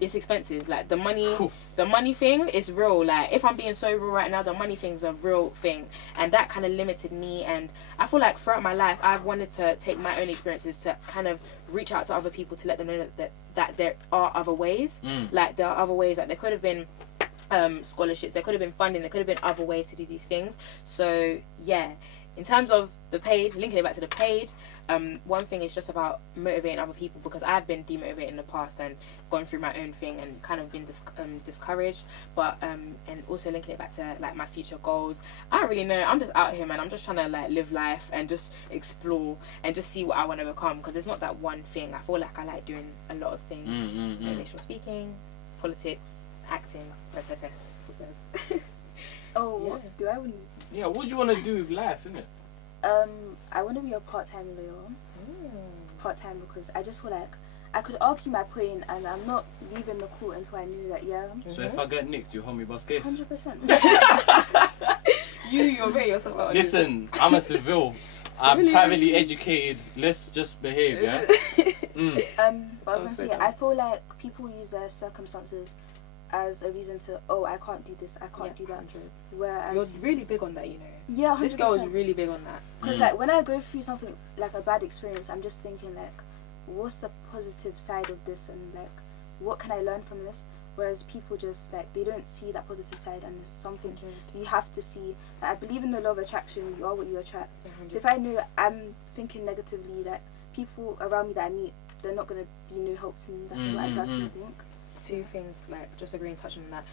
it's expensive. Like, the money thing is real. Like, if I'm being so real right now, the money thing's a real thing, and that kind of limited me. And I feel like throughout my life, I've wanted to take my own experiences to kind of reach out to other people, to let them know that there are other ways. Like, there are other ways. Like, there could have been scholarships, there could have been funding, there could have been other ways to do these things. So yeah, in terms of the page, linking it back to the page, one thing is just about motivating other people, because I've been demotivated in the past and gone through my own thing and kind of been discouraged. But and also linking it back to, like, my future goals. I don't really know. I'm just out here, man. I'm just trying to, like, live life and just explore and just see what I want to become, because it's not that one thing. I feel like I like doing a lot of things. Motivational speaking, politics, acting, Oh, yeah. Do I want to? Yeah, what do you want to do with life, innit? I want to be a part-time lawyer. Part-time, because I just feel like I could argue my point and I'm not leaving the court until I knew that, yeah. So if I get nicked, you hold me bus case? 100%. You're very yourself out. Listen, I'm a civil. I'm privately educated. Let's just behave, yeah? But I was going to say, I feel like people use their circumstances as a reason to, oh, I can't do this, I can't do that. 100. Whereas You're really big on that, you know. Yeah, 100%. This girl is really big on that. Because like when I go through something like a bad experience, I'm just thinking like, what's the positive side of this, and like, what can I learn from this? Whereas people just like, they don't see that positive side, and there's something you have to see. Like, I believe in the law of attraction. You are what you attract. 100. So if I know I'm thinking negatively, like people around me that I meet, they're not gonna be no help to me. That's what I personally think. Two things, like just agreeing, touching on that.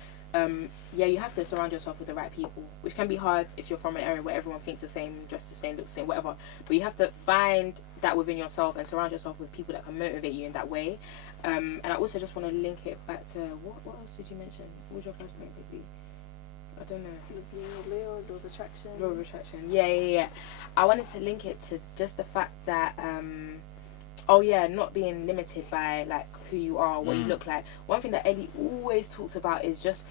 Yeah, you have to surround yourself with the right people, which can be hard if you're from an area where everyone thinks the same, dress the same, look the same, whatever. But you have to find that within yourself and surround yourself with people that can motivate you in that way. And I also just want to link it back to what else did you mention? What was your first point, quickly? I don't know. Law of attraction. Law of attraction. Yeah. I wanted to link it to just the fact that not being limited by like who you are, what you look like. One thing that Ellie always talks about is just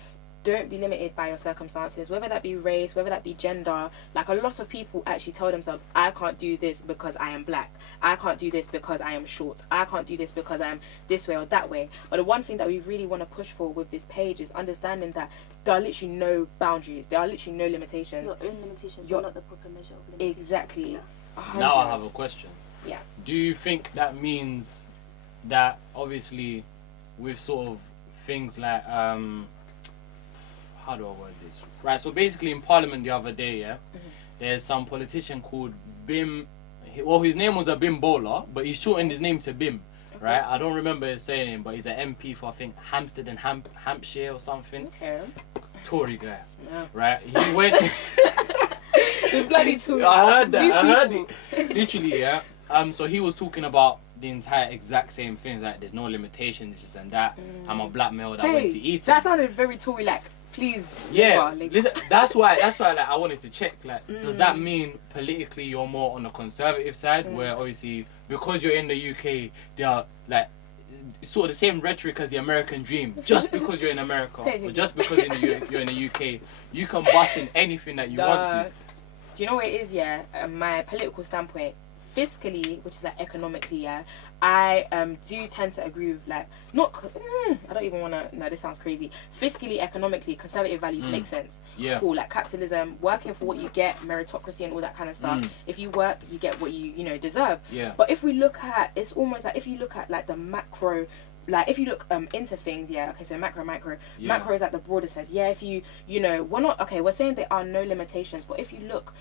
don't be limited by your circumstances, whether that be race, whether that be gender. Like a lot of people actually tell themselves, I can't do this because I am black, I can't do this because I am short, I can't do this because I am this way or that way. But the one thing that we really want to push for with this page is understanding that there are literally no boundaries, there are literally no limitations. Your own limitations are not the proper measure of limitations. Exactly. Yeah. Now I have a question. Yeah. Do you think that means that obviously with sort of things like how do I word this? Right, so basically in Parliament the other day, there's some politician called Bim. Well, his name was a Bim Bowler, but he shortened his name to Bim. Okay. Right, I don't remember his surname, but he's an MP for I think Hampstead and Hampshire or something. Okay. Tory guy. Yeah. Right, he went. The bloody Tory. I heard that. I heard it. Literally, yeah. So he was talking about the entire exact same things, like there's no limitations, this and that. I'm a black male that went to eat. That sounded very Tory, like. Please. Yeah, listen, that's why like I wanted to check, like does that mean politically you're more on the conservative side, where obviously because you're in the UK they are like sort of the same rhetoric as the American dream, just because you're in America or just because you're in the UK you can bust in anything that you want to. Do you know what it is? Yeah, my political standpoint, fiscally, which is like economically, yeah, I do tend to agree with like I don't even want to. No, this sounds crazy. Fiscally, economically, conservative values make sense. Yeah. Cool, like capitalism, working for what you get, meritocracy, and all that kind of stuff. If you work, you get what you deserve. Yeah. But if we look at, it's almost like if you look at like the macro. Like if you look into things, yeah, okay, so macro is like the broader sense. Yeah, if we're saying there are no limitations, but if you look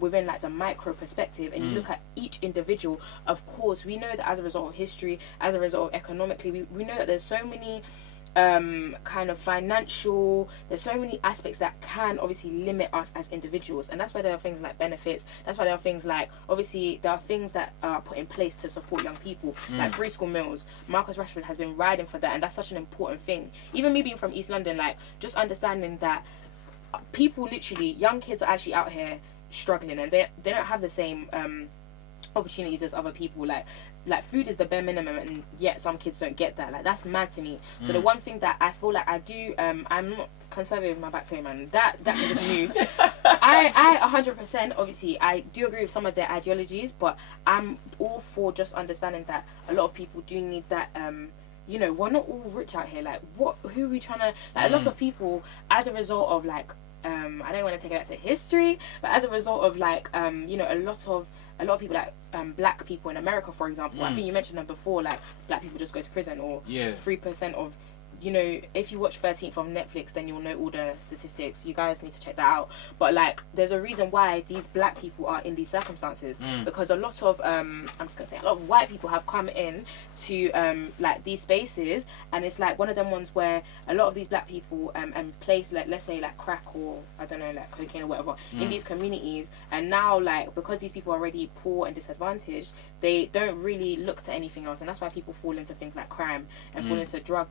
within like the micro perspective and you look at each individual, of course we know that as a result of history, as a result of economically, we know that there's so many kind of financial, there's so many aspects that can obviously limit us as individuals, and that's why there are things like benefits, that's why there are things like, obviously there are things that are put in place to support young people, like free school meals. Marcus Rashford has been riding for that, and that's such an important thing. Even me being from East London, like just understanding that people literally, young kids are actually out here struggling, and they don't have the same opportunities as other people. Like food is the bare minimum, and yet some kids don't get that. Like that's mad to me. So the one thing that I feel like I do, I'm not conservative with my back toe, man. That can just move. I 100% obviously I do agree with some of their ideologies, but I'm all for just understanding that a lot of people do need that. We're not all rich out here. Like who are we trying to? Like a lot of people, as a result of like. I don't want to take it back to history, but as a result of like a lot of people, like black people in America, for example, I think you mentioned them before, like black people just go to prison, or 3% of, if you watch 13th on Netflix, then you'll know all the statistics. You guys need to check that out. But like, there's a reason why these black people are in these circumstances, because a lot of I'm just gonna say a lot of white people have come in to like these spaces, and it's like one of them ones where a lot of these black people and place, like let's say like crack or I don't know, like cocaine or whatever in these communities, and now like because these people are already poor and disadvantaged, they don't really look to anything else, and that's why people fall into things like crime and fall into drug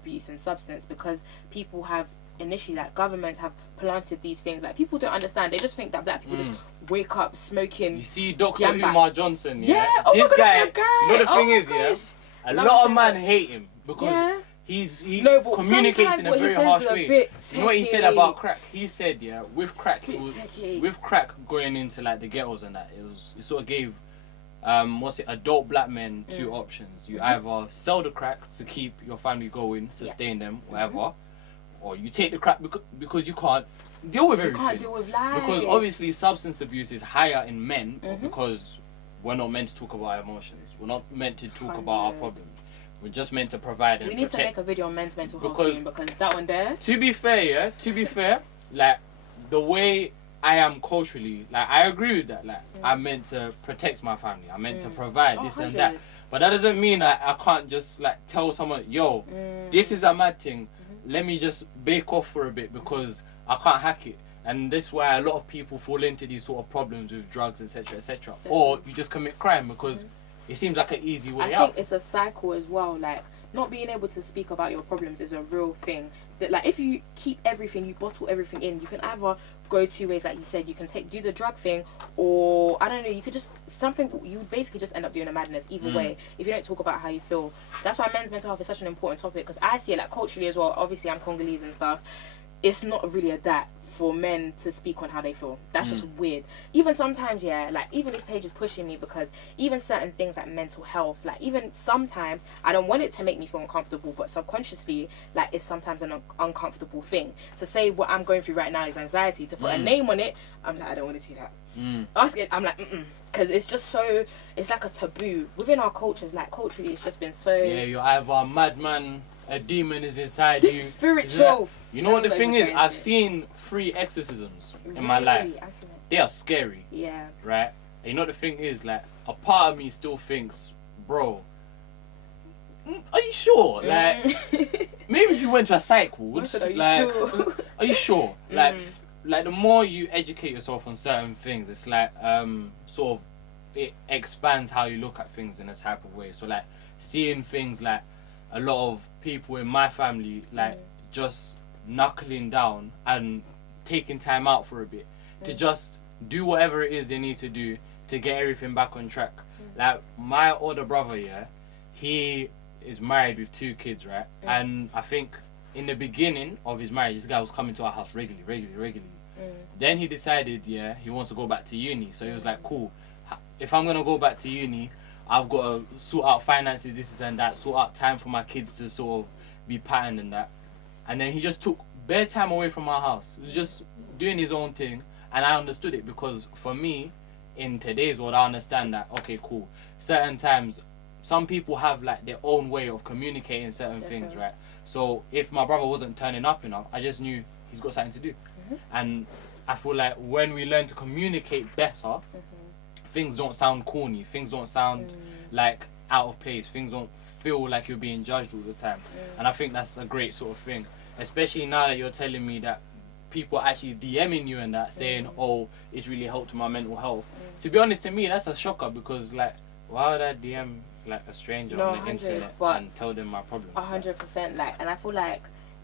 abuse and substance, because people have initially, like, governments have planted these things. Like, people don't understand. They just think that black people just wake up smoking. You see Dr. Jamba. Umar Johnson, yeah? Oh This my God, guy, that's that guy. you know the Oh thing my is, yeah? gosh. A Love lot him of so man much. hate him because he No, but communicates sometimes in a what he very says harsh is a way. bit You know what he said techie. about crack? He said, yeah, with crack, Bit techie. with crack going into like the ghettos and that, it sort of gave adult black men two options. You either sell the crack to keep your family going, sustain them, whatever, or you take the crack because you can't deal with everything. You can't deal with life. Because obviously substance abuse is higher in men because we're not meant to talk about our emotions. We're not meant to talk about our problems. We're just meant to provide and we need protect. to make a video on men's mental health Because- soon, because that one there. To be fair, like the way I am culturally, like I agree with that. Like I'm meant to protect my family. I'm meant to provide this and that. 100. But that doesn't mean that I can't just like tell someone, yo, this is a mad thing. Let me just bake off for a bit because I can't hack it. And that's why a lot of people fall into these sort of problems with drugs, etc., etc. Or you just commit crime because it seems like an easy way I out. think it's a cycle as well. Like, not being able to speak about your problems is a real thing. That, like, if you keep everything, you bottle everything in, you can either go two ways, like you said. You can do the drug thing, or I don't know. You could just you basically just end up doing a madness either way if you don't talk about how you feel. That's why men's mental health is such an important topic, because I see it like culturally as well. Obviously, I'm Congolese and stuff. It's not really that for men to speak on how they feel. That's just weird. Even sometimes, like, even these pages pushing me, because even certain things like mental health, like, even sometimes I don't want it to make me feel uncomfortable, but subconsciously, like, it's sometimes an uncomfortable thing. To say what I'm going through right now is anxiety, to put a name on it, I'm like, I don't want to do that. Ask it, I'm like, because it's just so, it's like a taboo within our cultures. Like, culturally, it's just been so... Yeah, you're either a madman, a demon is inside you. Spiritual. You know what the thing is? I've seen 3 exorcisms in my life. I've seen it. They are scary. Yeah. Right? And you know what the thing is? Like, a part of me still thinks, bro, are you sure? Like, maybe if you went to a psych ward, I said, are you like, sure? are you sure? Like the more you educate yourself on certain things, it's like sort of it expands how you look at things in a type of way. So like seeing things like a lot of people in my family like just knuckling down and taking time out for a bit to just do whatever it is they need to do to get everything back on track. Like my older brother, yeah, he is married with 2 kids, right? And I think in the beginning of his marriage, this guy was coming to our house regularly. Then he decided, yeah, he wants to go back to uni. So he was like, cool, if I'm gonna go back to uni, I've got to sort out finances, this and that, sort out time for my kids to sort of be patterned and that. And then he just took bare time away from our house. He was just doing his own thing, and I understood it, because for me, in today's world, I understand that, okay, cool, certain times, some people have like their own way of communicating certain things, right? So if my brother wasn't turning up enough, I just knew he's got something to do. And I feel like when we learn to communicate better, things don't sound corny, things don't sound like out of place, things don't feel like you're being judged all the time. And I think that's a great sort of thing, especially now that you're telling me that people are actually DMing you and that, saying, oh, it's really helped my mental health. To be honest, to me, that's a shocker, because like, why would I DM like a stranger on the internet and tell them my problems? 100%. Like, and I feel like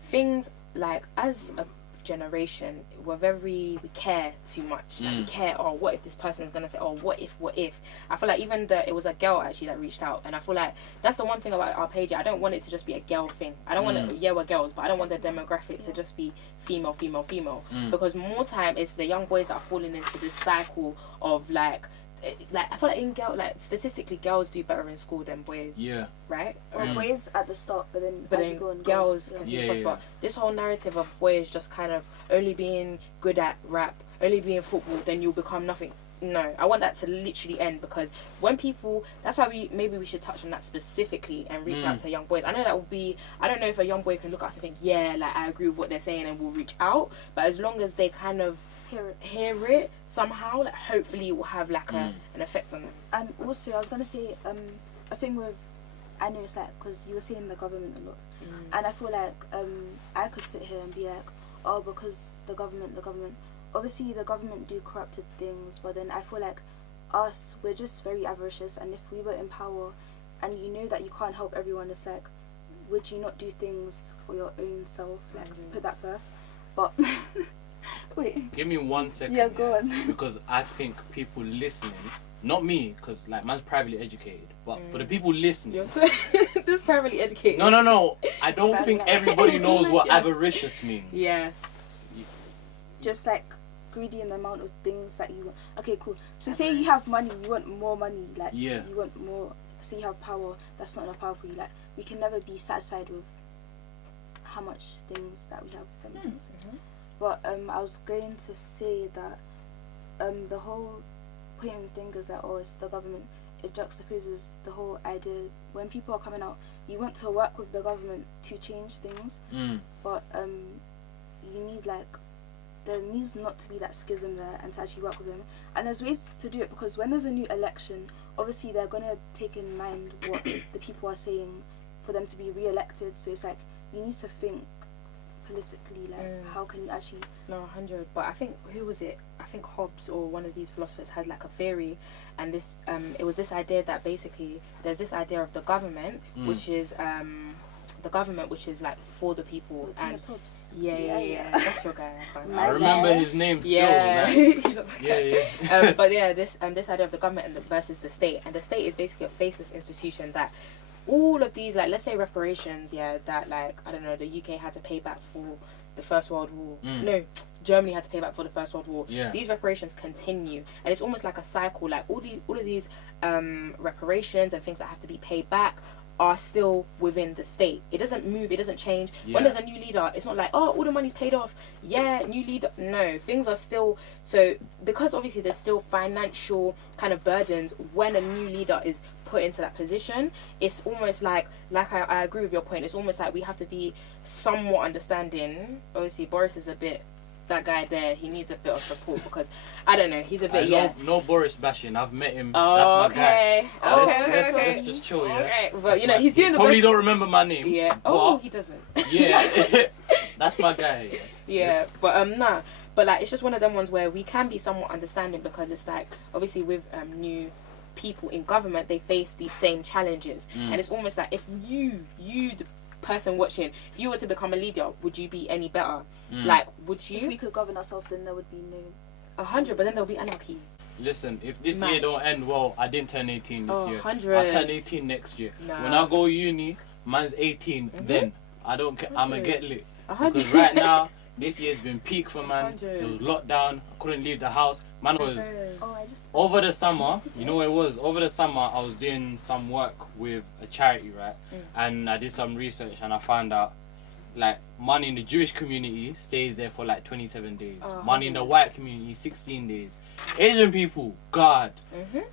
things, like, as a generation, we care too much. Like, we care, oh, what if this person is gonna say, oh, what if I feel like even it was a girl actually that reached out, and I feel like that's the one thing about our page. I don't want it to just be a girl thing. I don't want it, we're girls, but I don't want the demographic to just be female, because more time it's the young boys that are falling into this cycle of like I feel like statistically girls do better in school than boys. Yeah. Right? Or boys at the start, but then as you go on, girls continue to prosper. This whole narrative of boys just kind of only being good at rap, only being football, then you'll become nothing. No, I want that to literally end, because when people, that's why maybe we should touch on that specifically and reach out to young boys. I know that will be, I don't know if a young boy can look at us and think, yeah, like I agree with what they're saying and will reach out, but as long as they kind of hear it somehow, like hopefully it will have like an effect on them. And also I was gonna say a thing with, I know it's like, because you were saying the government a lot, and I feel like I could sit here and be like, oh, because the government, obviously the government do corrupted things, but then I feel like we're just very avaricious, and if we were in power and you know that you can't help everyone, it's like would you not do things for your own self? Like, put that first. But wait. Give me 1 second. Yeah, go on. Because I think people listening, not me, because like man's privately educated, but for the people listening. This privately educated. No. I don't think everybody knows what avaricious means. Yes. Just like greedy in the amount of things that you want. Okay, cool. So say you have money, you want more money. Like, you want more. Say you have power, that's not enough power for you. Like, we can never be satisfied with how much things that we have. If that makes sense. But I was going to say that the whole pointing fingers that, oh, it's the government, it juxtaposes the whole idea. When people are coming out, you want to work with the government to change things, but you need, like, there needs not to be that schism there, and to actually work with them. And there's ways to do it, because when there's a new election, obviously they're going to take in mind what the people are saying for them to be re-elected. So it's like, you need to think politically, like, how can you actually... No, 100. But I think, who was it? I think Hobbes or one of these philosophers had like a theory, and this it was this idea that basically there's this idea of the government, which is like for the people. And yeah, that's your guy. I remember his name still. But yeah, this idea of the government versus the state, and the state is basically a faceless institution that all of these, like, let's say reparations, that, like, I don't know, the UK had to pay back for the First World War. No, Germany had to pay back for the First World War. These reparations continue, and it's almost like a cycle. Like, all of these reparations and things that have to be paid back are still within the state. It doesn't move, it doesn't change. When there's a new leader, it's not like, oh, all the money's paid off, new leader. No, things are still, so because obviously there's still financial kind of burdens when a new leader is put into that position. It's almost like I agree with your point, it's almost like we have to be somewhat understanding. Obviously Boris is a bit, that guy there, he needs a bit of support, because I don't know, he's a bit no Boris bashing. I've met him. Oh, that's my guy. Okay. Let's just chill. Okay, but you know, he's doing the probably best. Don't remember my name. Oh, he doesn't. That's my guy. But but like, it's just one of them ones where we can be somewhat understanding, because it's like, obviously with new people in government, they face these same challenges, and it's almost like, if you the person watching, if you were to become a leader, would you be any better? Like, would you? If we could govern ourselves, then there would be no 100, but then there'll be anarchy. Listen, if this year don't end well, I didn't turn 18 this year. 100. I'll turn 18 next year. When I go uni, man's 18, then I don't care. I'm going to get lit. 100. Because right now, this year's been peak for man. 100. It was lockdown. I couldn't leave the house. Man was... Over the summer, you know what it was? Over the summer, I was doing some work with a charity, right? And I did some research, and I found out, like, money in the Jewish community stays there for like 27 days. Money in the white community, 16 days. Asian people, God.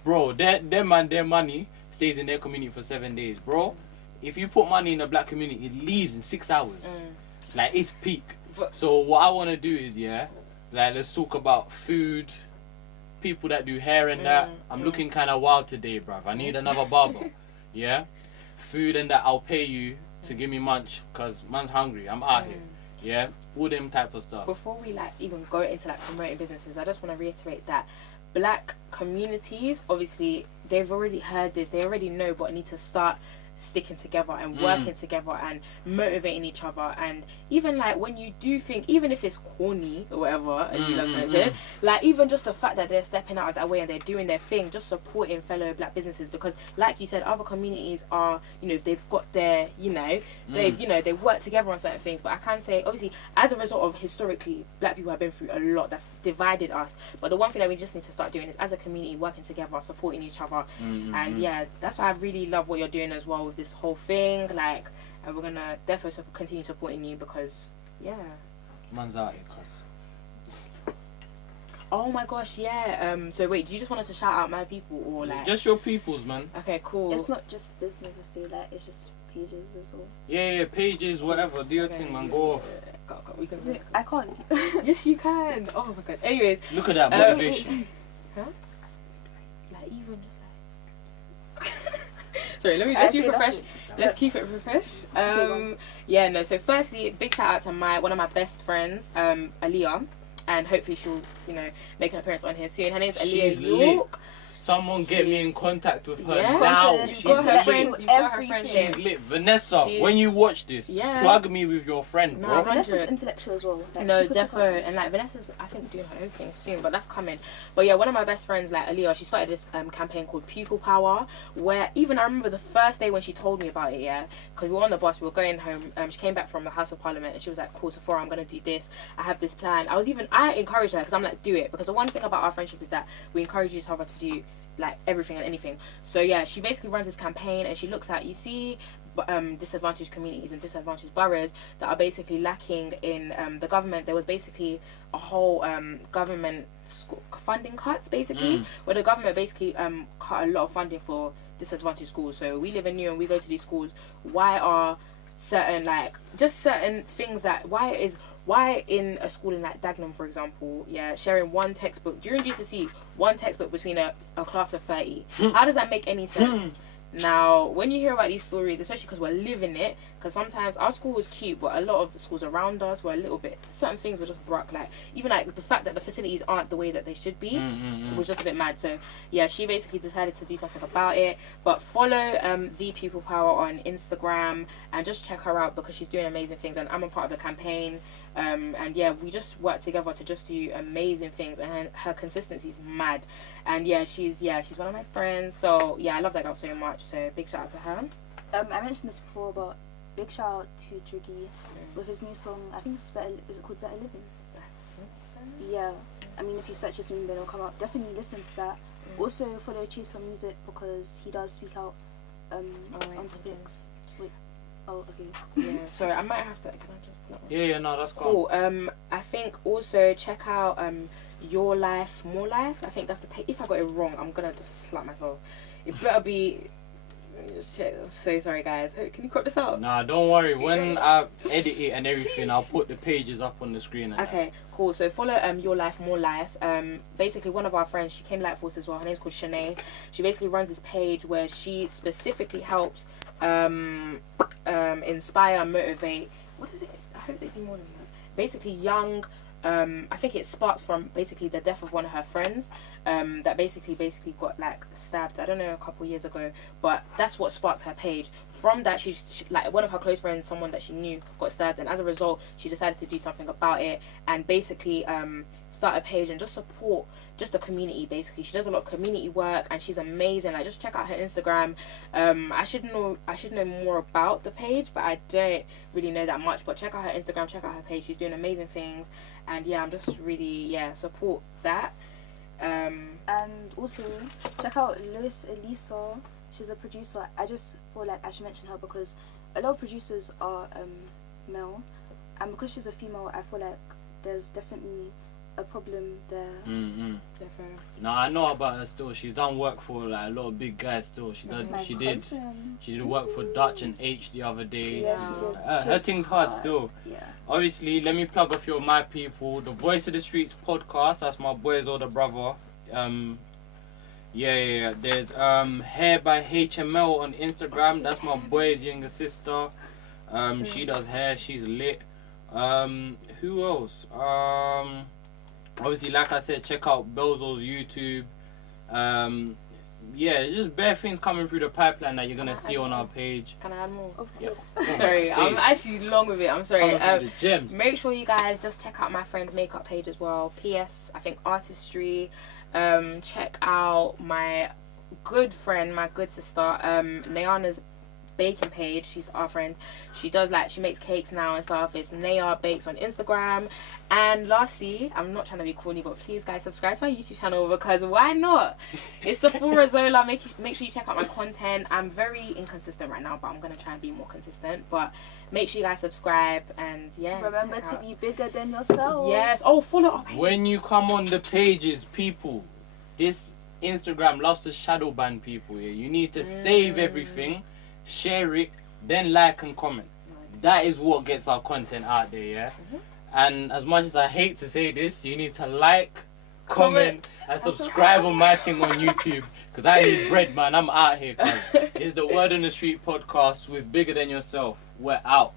Bro, their money stays in their community for 7 days. Bro, if you put money in the black community, it leaves in 6 hours. Like, it's peak. So what I want to do is, like, let's talk about food, people that do hair and that. I'm looking kind of wild today, bruv. I need another barber. Food and that, I'll pay you to give me munch, because man's hungry. I'm out here. All them type of stuff. Before we like even go into like promoting businesses, I just want to reiterate that black communities, obviously they've already heard this, they already know, but need to start sticking together and working together and motivating each other. And even like, when you do think, even if it's corny or whatever, as you love to mention, like, even just the fact that they're stepping out of that way and they're doing their thing, just supporting fellow black businesses, because like you said, other communities are, you know, they've got their, they've worked together on certain things. But I can say, obviously, as a result of historically black people have been through a lot that's divided us, but the one thing that we just need to start doing is, as a community, working together, supporting each other. And that's why I really love what you're doing as well with this whole thing, like, and we're gonna definitely continue supporting you, because man's out here, cuz. Oh my gosh, so wait, do you just want us to shout out my people, or like just your peoples, man? Okay, cool. It's not just businesses do that, it's just pages as well. Pages, whatever, do your thing, man. Go off. We can I can't. Yes, you can. Oh my god. Anyways, look at that motivation. Like, even just like sorry, let's keep it fresh. Let's keep it fresh. So firstly, big shout out to one of my best friends, Aaliyah, and hopefully she'll, make an appearance on here soon. Her name's Aaliyah York. someone get me in She's- contact with her Yeah. now. Confident, She's got her lit. friends, you've got her everything. friendship. She's lit. Vanessa, She's- when you watch this, Yeah. plug me with your friend, No, bro. Vanessa's 100. intellectual as well. Like, No, she could talk defo, about it. and like Vanessa's, I think doing her own thing soon, but that's coming. But yeah, one of my best friends, like Aaliyah, she started this campaign called Pupil Power, where even I remember the first day when she told me about it, yeah, because we were on the bus, we were going home. She came back from the House of Parliament, and she was like, "Cool, Sephora, I'm gonna do this. I have this plan." I encouraged her because I'm like, "Do it," because the one thing about our friendship is that we encourage each other to do like everything and anything. So yeah, she basically runs this campaign, and she looks at, you see, disadvantaged communities and disadvantaged boroughs that are basically lacking in the government. There was basically a whole government funding cuts basically, where the government basically cut a lot of funding for disadvantaged schools. So we live in New and we go to these schools. Why are certain certain things that why in a school in like Dagenham, for example, yeah, sharing one textbook during GCSE, one textbook between a class of 30? How does that make any sense? Now, when you hear about these stories, especially because we're living it, because sometimes our school was cute, but a lot of schools around us were a little bit, certain things were just broke. Like, even like the fact that the facilities aren't the way that they should be, it was just a bit mad. So, yeah, she basically decided to do something about it. But follow The Pupil Power on Instagram and just check her out because she's doing amazing things. And I'm a part of the campaign. And yeah, we just work together to just do amazing things, and her consistency is mad. And yeah, she's one of my friends. So yeah, I love that girl so much. So big shout out to her. I mentioned this before, but big shout out to Driggy with his new song. I think it's better. Is it called Better Living? Yeah. I mean, if you search his name, then it'll come up. Definitely listen to that. Also follow Chase on Music because he does speak out on topics. Wait. Oh, okay. Yeah. Sorry, I might have to. Can I just pull up? Yeah, no, that's cool. Cool. I think also check out Your Life, More Life. I think that's the page. If I got it wrong, I'm gonna just slap myself. It better be. Shit, I'm so sorry, guys. Can you crop this out? Nah, don't worry. When I edit it and everything, I'll put the pages up on the screen. And Okay, cool. So follow Your Life, More Life. Basically, one of our friends, she came Light Force as well. Her name's called Shanae. She basically runs this page where she specifically helps inspire and motivate. What is it? I hope they do more than that. Basically, young. I think it sparks from basically the death of one of her friends that basically got like stabbed, I don't know, a couple years ago, but that's what sparked her page. From that, she like one of her close friends, someone that she knew, got stabbed, and as a result she decided to do something about it and basically start a page and just support just the community. Basically, she does a lot of community work and she's amazing. Like, just check out her Instagram. I should know more about the page, but I don't really know that much. But check out her Instagram, check out her page. She's doing amazing things. And yeah, I'm just really support that. And also check out Ellie Alysia. She's a producer. I just feel like I should mention her because a lot of producers are male, and because she's a female, I feel like there's definitely a problem there. Definitely. No, I know about her still. She's done work for like a lot of big guys still. She That's did. my She did. cousin. She did work for Dutch and H the other day. Yeah, she did. Her She's thing's hard still. Yeah. Obviously, let me plug a few of my people. The Voice of the Streets podcast. That's my boy's older brother. Yeah. There's Hair by HML on Instagram. That's my boy's younger sister. She does hair. She's lit. Who else? Obviously, like I said, check out Belzo's YouTube. Yeah, there's just bare things coming through the pipeline that you're gonna see on our page. Can I add more? Of Yeah. course. Sorry, I'm actually long with it. I'm sorry. Coming through the gems. Make sure you guys just check out my friend's makeup page as well. PS, I think Artistry. Check out my good friend, my good sister, Nayana's baking page. She's our friend. She does she makes cakes now and stuff. It's Naya Bakes on Instagram. And lastly, I'm not trying to be corny, but please guys subscribe to my YouTube channel because why not? It's Sephora Zola. Make sure you check out my content. I'm very inconsistent right now, but I'm gonna try and be more consistent. But make sure you guys subscribe and Remember check to out. be bigger than yourself. Yes. Oh, follow up. When you come on the pages, people, this Instagram loves to shadow ban people. Yeah, you need to save everything, share it, then like and comment. That is what gets our content out there. Yeah. And as much as I hate to say this, you need to like, comment, and subscribe on my thing on YouTube. Because I need bread, man. I'm out here. Cause it's the Word on the Street podcast with Bigger Than Yourself. We're out.